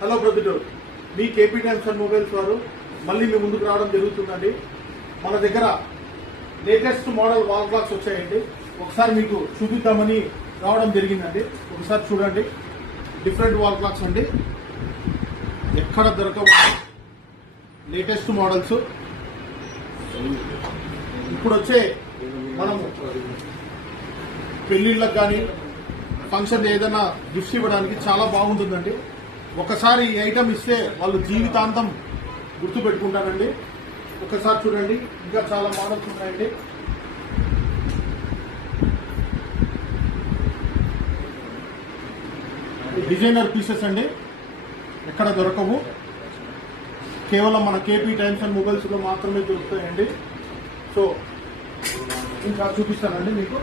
Hello Proddatur, me KP times and mobiles వారు మళ్ళీ మీ ముందుకు రావడం జరుగుతుందండి. మన దగ్గర లేటెస్ట్ మోడల్ వాల్ క్లాక్స్ వచ్చాయండి. ఒకసారి మీకు చూపిద్దామని రావడం జరిగిందండి. ఒకసారి చూడండి, డిఫరెంట్ వాల్ క్లాక్స్ అండి, ఎక్కడ దొరకవు లేటెస్ట్ మోడల్స్. ఇప్పుడు వచ్చే మనం పెళ్లిళ్ళకి కానీ ఫంక్షన్ ఏదైనా గిఫ్ట్స్ ఇవ్వడానికి చాలా బాగుంటుందండి. ఒకసారి ఈ ఐటమ్ ఇస్తే వాళ్ళు జీవితాంతం గుర్తు పెట్టుకుంటారండి. ఒకసారి చూడండి, ఇంకా చాలా మోడల్స్ ఉన్నాయండి. డిజైనర్ పీసెస్ అండి, ఎక్కడ దొరకవు, కేవలం మన కేపీ టైమ్స్ అండ్ మొబైల్స్ లో మాత్రమే దొరుకుతాయండి. సో ఇంకా చూపిస్తానండి మీకు.